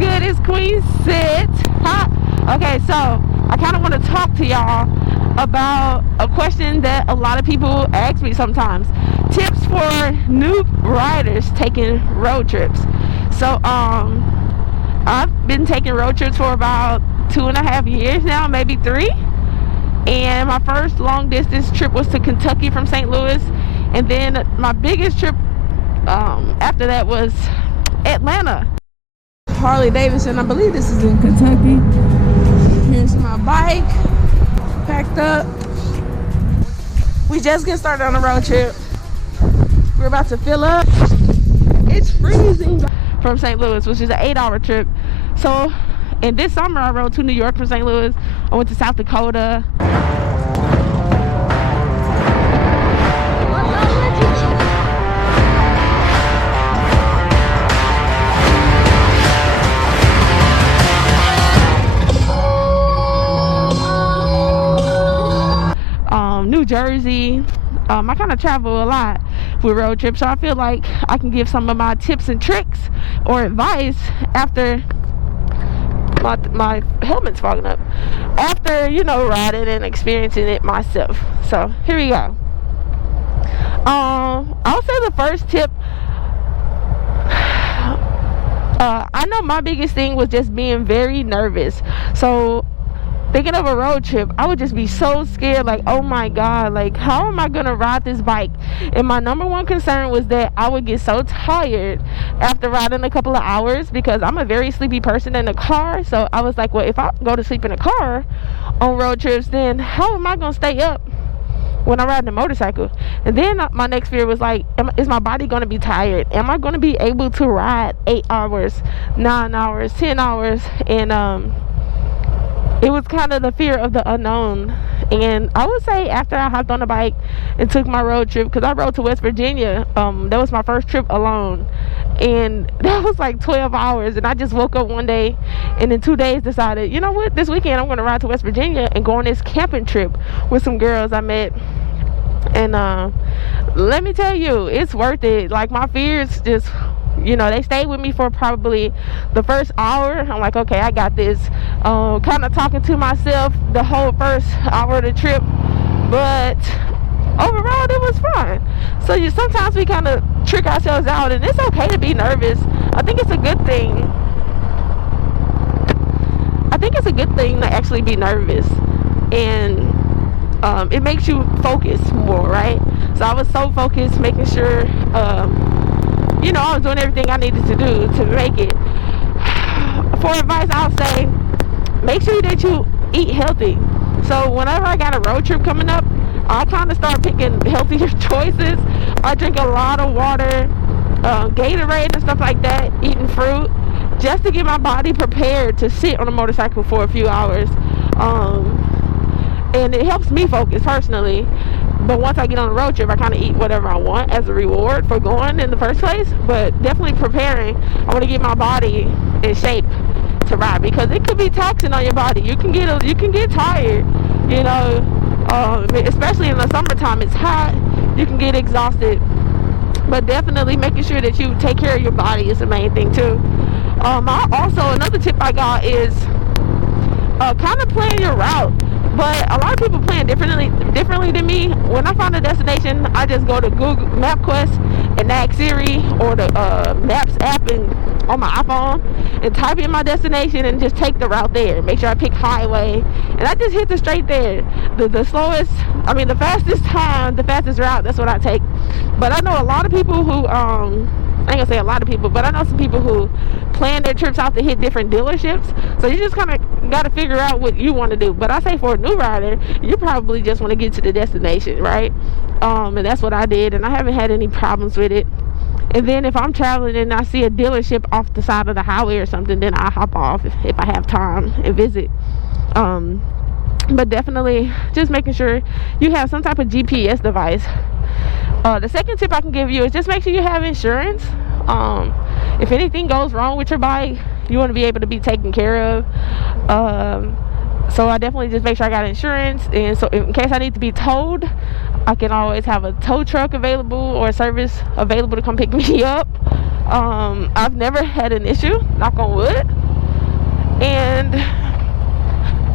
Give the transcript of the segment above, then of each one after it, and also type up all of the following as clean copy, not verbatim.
good? It's Queen Sit. Okay, so I kind of want to talk to y'all about a question that a lot of people ask me sometimes. Tips for new riders taking road trips. So I've been taking road trips for about 2.5 years now, maybe 3. And my first long distance trip was to Kentucky from St. Louis, and then my biggest trip after that was Atlanta. Harley Davidson, I believe this is in Kentucky. Here's my bike, packed up. We just get started on the road trip. We're about to fill up. It's freezing from St. Louis, which is an 8-hour trip. So, and this summer I rode to New York from St. Louis. I went to South Dakota. New Jersey. I kind of travel a lot with road trips, so I feel like I can give some of my tips and tricks or advice after my helmet's fogging up, after, you know, riding and experiencing it myself. So here we go. I'll say the first tip, I know my biggest thing was just being very nervous. So thinking of a road trip, I would just be so scared, like, oh my god, like, how am I gonna ride this bike? And my number one concern was that I would get so tired after riding a couple of hours, because I'm a very sleepy person in the car. So I was like, well, if I go to sleep in a car on road trips, then how am I gonna stay up when I'm riding a motorcycle? And then my next fear was like, is my body gonna be tired? Am I gonna be able to ride 8 hours, 9 hours, 10 hours? And it was kind of the fear of the unknown. And I would say after I hopped on the bike and took my road trip, because I rode to West Virginia, that was my first trip alone, and that was like 12 hours. And I just woke up one day and in 2 days decided, you know what, this weekend I'm going to ride to West Virginia and go on this camping trip with some girls I met. And let me tell you, it's worth it. Like, my fears just, you know, they stayed with me for probably the first hour. I'm like, okay, I got this. Kind of talking to myself the whole first hour of the trip, but overall it was fun. So sometimes we kind of trick ourselves out, and it's okay to be nervous. I think it's a good thing. I think it's a good thing to actually be nervous, and it makes you focus more, right? So I was so focused, making sure you know, I was doing everything I needed to do to make it. For advice, I'll say, make sure that you eat healthy. So whenever I got a road trip coming up, I kind of start picking healthier choices. I drink a lot of water, Gatorade and stuff like that, eating fruit, just to get my body prepared to sit on a motorcycle for a few hours. And it helps me focus personally. But once I get on a road trip, I kind of eat whatever I want as a reward for going in the first place. But definitely preparing, I want to get my body in shape to ride, because it could be taxing on your body. You can get tired, you know, especially in the summertime. It's hot, you can get exhausted. But definitely making sure that you take care of your body is the main thing too. Another tip I got is kind of plan your route. But a lot of people plan differently than me. When I find a destination, I just go to Google MapQuest and ask Siri or the Maps app on my iPhone and type in my destination and just take the route there. Make sure I pick highway, and I just hit the straight there. The fastest route, that's what I take. But I know a lot of people who I ain't gonna say a lot of people, but I know some people who plan their trips out to hit different dealerships. So you just kind of got to figure out what you want to do. But I say for a new rider, you probably just want to get to the destination, right? And that's what I did, and I haven't had any problems with it. And then if I'm traveling and I see a dealership off the side of the highway or something, then I hop off if I have time and visit. But definitely just making sure you have some type of GPS device. The second tip I can give you is just make sure you have insurance. If anything goes wrong with your bike, you want to be able to be taken care of. So I definitely just make sure I got insurance, and so in case I need to be towed, I can always have a tow truck available or a service available to come pick me up. I've never had an issue, knock on wood, And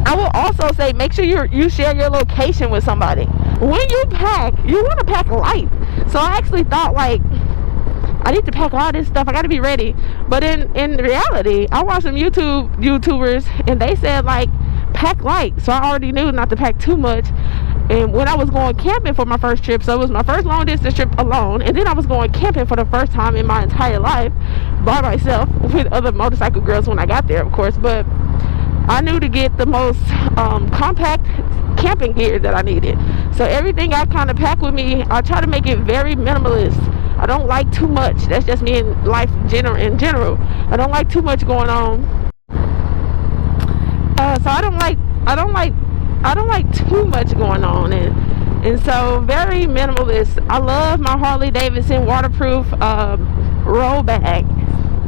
I will also say, make sure you share your location with somebody. When you pack, you want to pack light. So I actually thought, like, I need to pack all this stuff, I got to be ready. But in reality, I watched some YouTubers, and they said, like, pack light. So I already knew not to pack too much. And when I was going camping for my first trip, so it was my first long distance trip alone, and then I was going camping for the first time in my entire life by myself with other motorcycle girls when I got there, of course. But I knew to get the most compact camping gear that I needed. So everything I kind of pack with me, I try to make it very minimalist. I don't like too much. That's just me in life in general. I don't like too much going on. So I don't like too much going on, and so very minimalist. I love my Harley Davidson waterproof roll bag.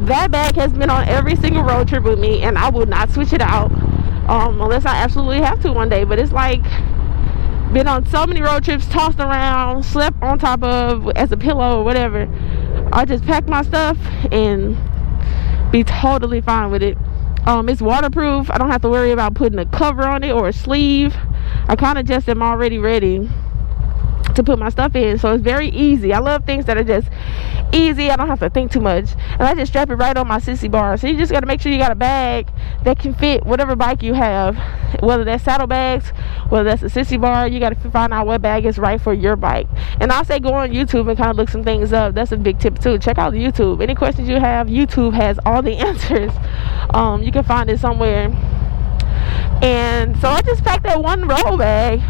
That bag has been on every single road trip with me, and I will not switch it out unless I absolutely have to one day. But it's like been on so many road trips, tossed around, slept on top of as a pillow or whatever. I just pack my stuff and be totally fine with it. It's waterproof. I don't have to worry about putting a cover on it or a sleeve. I kind of just am already ready to put my stuff in, so it's very easy. I love things that are just easy. I don't have to think too much, and I just strap it right on my sissy bar. So you just got to make sure you got a bag that can fit whatever bike you have, whether that's saddlebags, whether that's a sissy bar. You got to find out what bag is right for your bike. And I'll say go on YouTube and kind of look some things up. That's a big tip too. Check out YouTube. Any questions you have, YouTube has all the answers. You can find it somewhere. And so I just packed that one roll bag,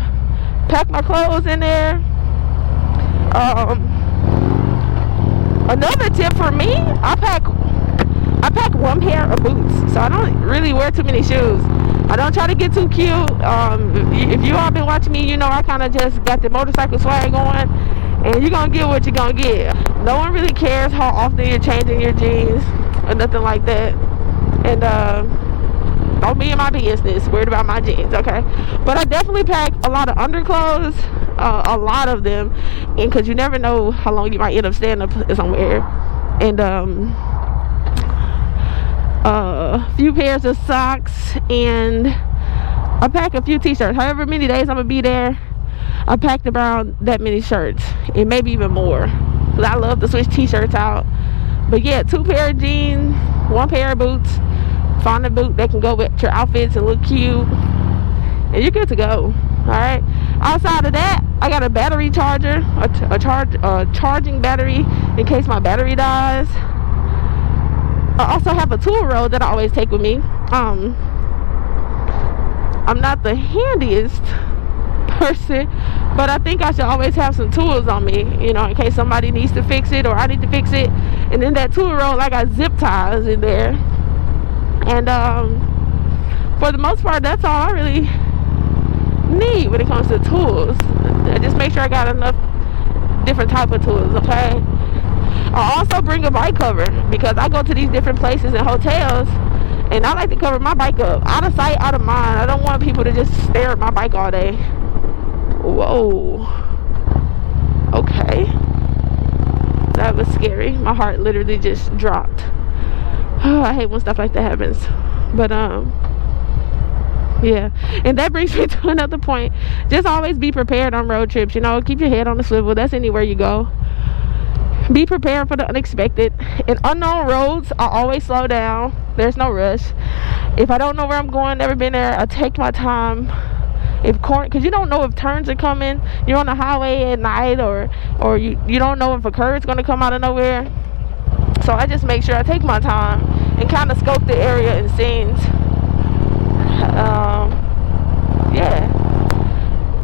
packed my clothes in there. Another tip for me, I pack one pair of boots, so I don't really wear too many shoes. I don't try to get too cute. If you all been watching me, you know I kind of just got the motorcycle swag going, and you're gonna get what you're gonna get. No one really cares how often you're changing your jeans or nothing like that. And don't be in my business, worried about my jeans, okay? But I definitely pack a lot of underclothes, a lot of them, and because you never know how long you might end up staying up somewhere. And a few pairs of socks, and I pack a few t-shirts. However many days I'm gonna be there, I packed around that many shirts, and maybe even more, because I love to switch t-shirts out. But yeah, 2 pair of jeans, 1 pair of boots. Find a boot that can go with your outfits and look cute, and you're good to go. All right, outside of that, I got a battery charger, a charging battery in case my battery dies. I also have a tool roll that I always take with me. I'm not the handiest person, but I think I should always have some tools on me, you know, in case somebody needs to fix it or I need to fix it. And in that tool roll, I got zip ties in there. And for the most part, that's all I really need when it comes to tools. I just make sure I got enough different type of tools, okay? I also bring a bike cover because I go to these different places and hotels, and I like to cover my bike up. Out of sight, out of mind. I don't want people to just stare at my bike all day. Whoa. Okay. That was scary. My heart literally just dropped. Oh, I hate when stuff like that happens. But yeah, and that brings me to another point. Just always be prepared on road trips, you know. Keep your head on the swivel. That's anywhere you go. Be prepared for the unexpected. In unknown roads, I always slow down. There's no rush. If I don't know where I'm going, never been there, I take my time. Because you don't know if turns are coming. You're on the highway at night, or you don't know if a curve's going to come out of nowhere. So I just make sure I take my time and kind of scope the area and scenes. Yeah.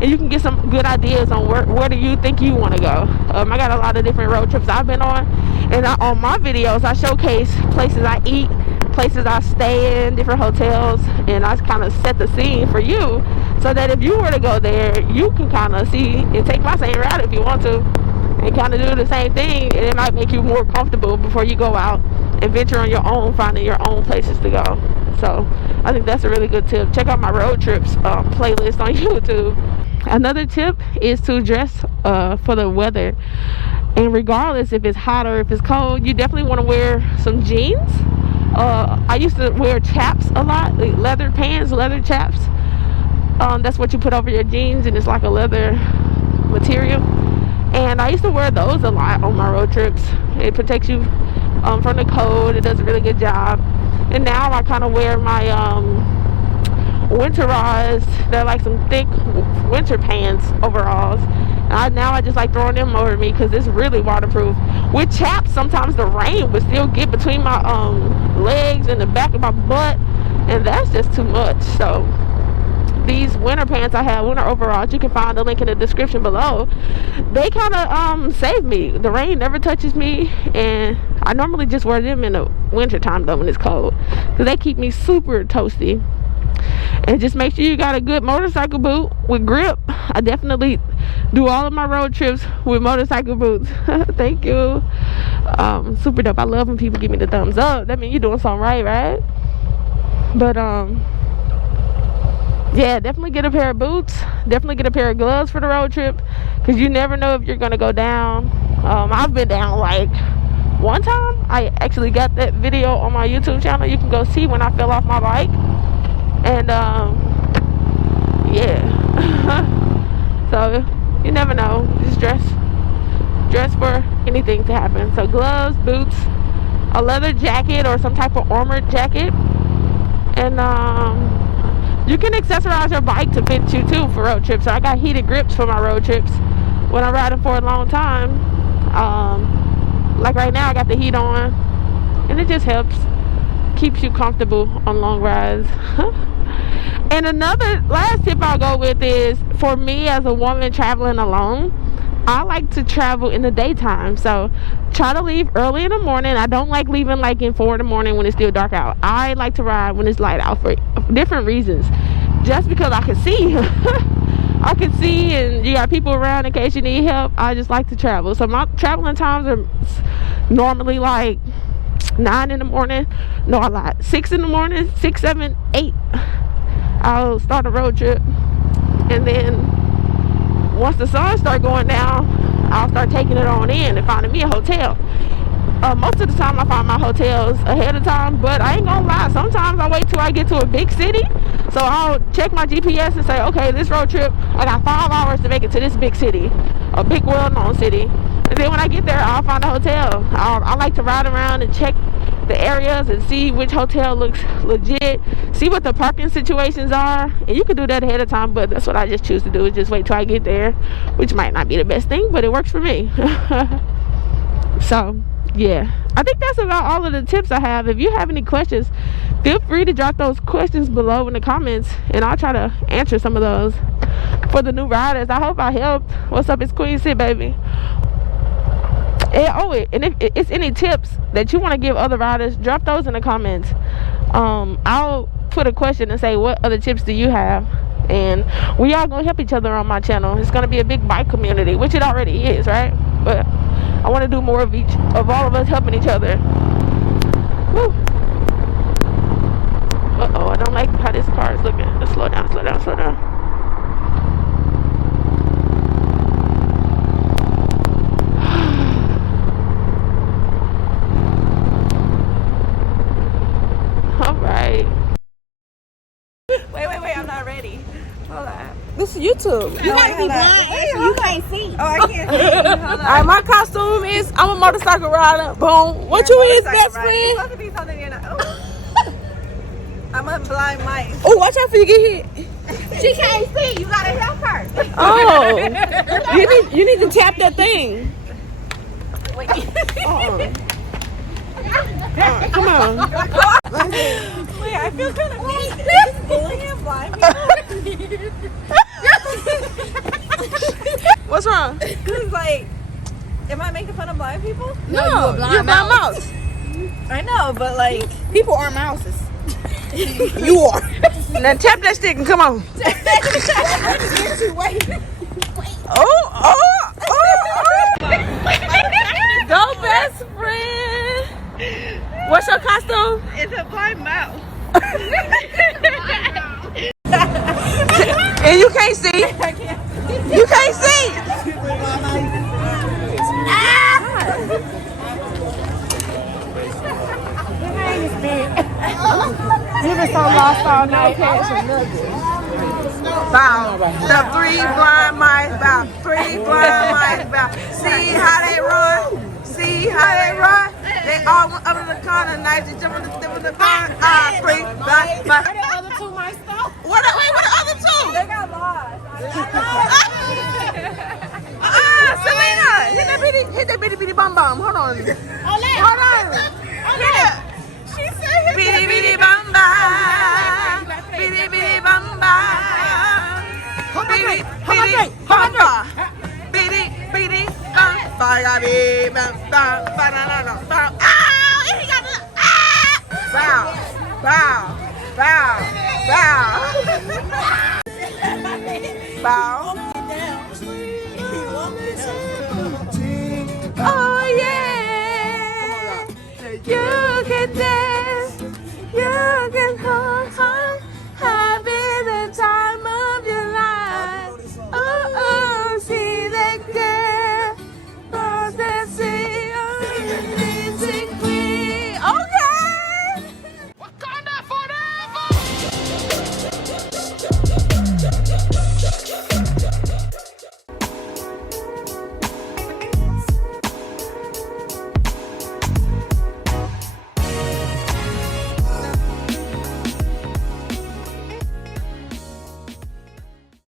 And you can get some good ideas on where do you think you want to go. I got a lot of different road trips I've been on. And on my videos, I showcase places I eat, places I stay in, different hotels. And I kind of set the scene for you so that if you were to go there, you can kind of see and take my same route if you want to. And kind of do the same thing, and it might make you more comfortable before you go out and venture on your own, finding your own places to go. So I think that's a really good tip. Check out my road trips playlist on YouTube. Another tip is to dress for the weather, and regardless if it's hot or if it's cold, you definitely want to wear some jeans I used to wear chaps a lot, like leather pants, leather chaps. That's what you put over your jeans, and it's like a leather material. And I used to wear those a lot on my road trips. It protects you from the cold. It does a really good job. And now I kind of wear my winterized, they're like some thick winter pants, overalls. Now I just like throwing them over me because it's really waterproof. With chaps, sometimes the rain would still get between my legs and the back of my butt, and that's just too much. So these winter pants I have, winter overalls, you can find the link in the description below. They kind of save me. The rain never touches me, and I normally just wear them in the winter time though when it's cold, because they keep me super toasty. And just make sure you got a good motorcycle boot with grip. I definitely do all of my road trips with motorcycle boots. Thank you. Super dope. I love when people give me the thumbs up. That means you're doing something right? But yeah, definitely get a pair of boots. Definitely get a pair of gloves for the road trip, because you never know if you're gonna go down. I've been down like one time. I actually got that video on my YouTube channel. You can go see when I fell off my bike. And yeah. So you never know. Just dress for anything to happen. So gloves, boots, a leather jacket or some type of armored jacket, and you can accessorize your bike to fit you too for road trips. So I got heated grips for my road trips when I'm riding for a long time. Like right now I got the heat on, and it just helps, keeps you comfortable on long rides. And another last tip I'll go with is, for me as a woman traveling alone, I like to travel in the daytime. So try to leave early in the morning. I don't like leaving like in 4 in the morning when it's still dark out. I like to ride when it's light out for different reasons. Just because I can see. I can see, and you got people around in case you need help. I just like to travel. So my traveling times are normally like 9 in the morning. No, I lied. 6 in the morning, 6, 7, 8. I'll start a road trip, and then once the sun starts going down, I'll start taking it on in and finding me a hotel. Most of the time I find my hotels ahead of time, but I ain't gonna lie, sometimes I wait till I get to a big city. So I'll check my GPS and say, okay, this road trip, I got 5 hours to make it to this big city, a big well-known city. And then when I get there, I'll find a hotel. I like to ride around and check the areas and see which hotel looks legit, see what the parking situations are. And you can do that ahead of time, but that's what I just choose to do, is just wait till I get there, which might not be the best thing, but it works for me. So yeah, I think that's about all of the tips I have. If you have any questions, feel free to drop those questions below in the comments, and I'll try to answer some of those for the new riders. I hope I helped. What's up, it's Queen Sit, baby. And if it's any tips that you want to give other riders, drop those in the comments. I'll put a question and say, what other tips do you have? And we all gonna help each other on my channel. It's gonna be a big bike community, which it already is, right? But I want to do more of all of us helping each other. Woo. Uh-oh, I don't like how this car is looking. Let's slow down, slow down, slow down. Alright. Wait, I'm not ready. Hold on. This is YouTube. You gotta be blind so you can't see. Oh, I can't see. Hold on. Alright, my costume is, I'm a motorcycle rider. Boom. What you is, best friend? It's supposed to be something you're not. Oh. I'm a blind mice. Oh, watch out for you get hit. She can't see. You gotta help her. Oh. you need to tap that thing. Wait. Come on. Wait, I feel kind of mean. Is this bullying blind people? What's wrong? Cause like, am I making fun of blind people? No, you're a blind mouse. I know, but like, people are mouses. You are. Now tap that stick and come on. Wait. Oh. Go, best friend. What's your costume? it's a blind mouse. And you can't see. You can't see. You've been so lost all night. Bow. The three blind mice bow. Three blind mice bow. See how they run. See how they run. They all went up in the corner. Nice. They jump in the corner. Three blind mice. Where the other two mice though? What the other two? They got lost. Selena, hit that bitty bum bum. Hold on. Hold on. Hit it. She said Bitty bum bum. Bitty bum bum. Bitty bum bum. Bitty bum bum. Ah! He got the bow. Bow. Bow. Bow. Bow.